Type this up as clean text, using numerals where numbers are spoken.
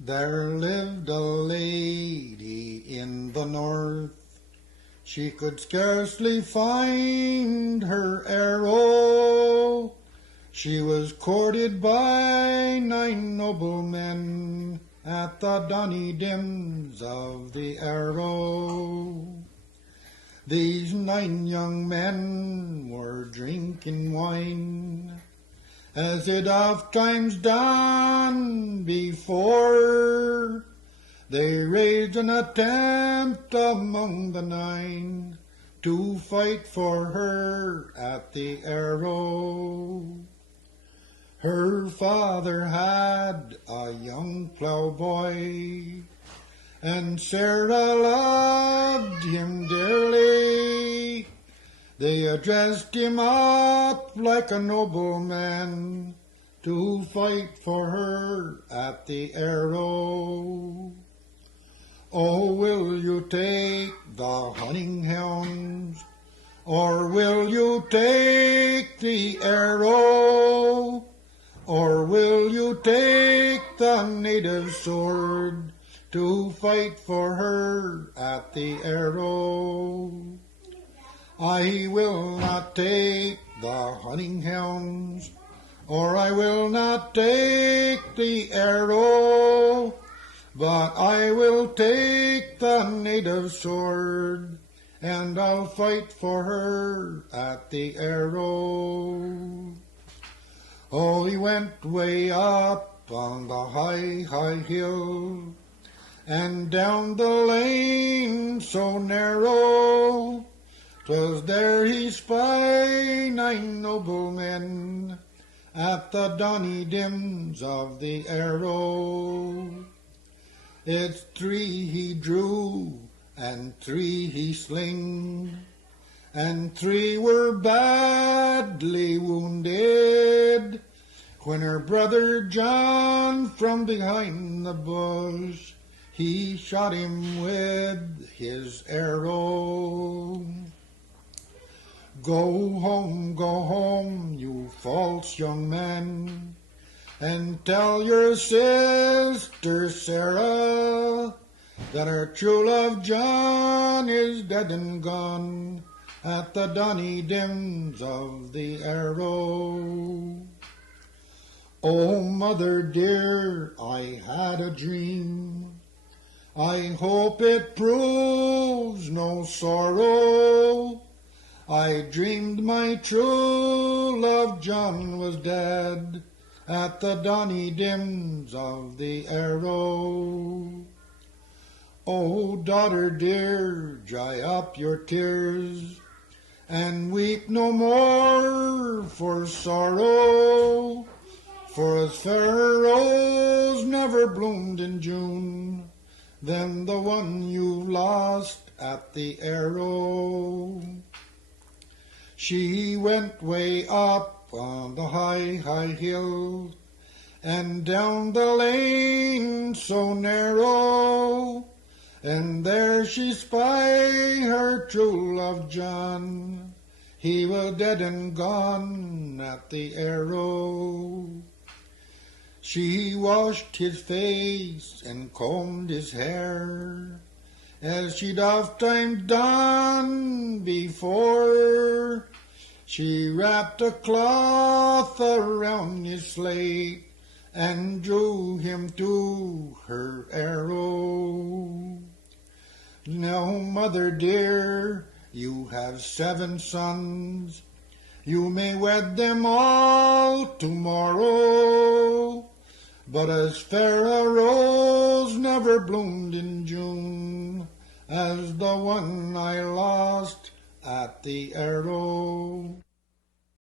There lived a lady in the north. She could scarcely find her arrow. She was courted by 9 noblemen at the Donny dims of the Yarrow. These 9 young men were drinking wine, as it oftimes done before. They raised an attempt among the 9 to fight for her at the Yarrow. Her father had a young ploughboy, and Sarah loved him dearly. They dressed him up like a nobleman to fight for her at the Yarrow. Oh, will you take the hunting hounds, or will you take the arrow, or will you take the native sword to fight for her at the Yarrow? I will not take the hunting hounds, or I will not take the arrow, but I will take the native sword, and I'll fight for her at the Yarrow. Oh, he went way up on the high hill, and down the lane so narrow. 'Twas there he spied 9 noblemen at the Donny dims of the Yarrow. It's 3 he drew, and 3 he sling, and 3 were badly wounded, when her brother John from behind the bush, he shot him with his arrow. Go home, you false young man, and tell your sister Sarah that her true love John is dead and gone at the Donny dims of the Yarrow. Oh, mother dear, I had a dream. I hope it proves no sorrow. I dreamed my true love John was dead at the Donny dims of the Yarrow. Oh, daughter dear, dry up your tears, and weep no more for sorrow, for a fairer rose never bloomed in June than the one you lost at the Yarrow. She went way up on the high hill, and down the lane so narrow, and there she spied her true love John. He was dead and gone at the Yarrow. She washed his face and combed his hair, as she'd ofttimes done before. She wrapped a cloth around his slate and drew him to her arrow. Now, mother dear, you have 7 sons. You may wed them all tomorrow, but as fair a rose never bloomed in June as the one I lost at the Yarrow.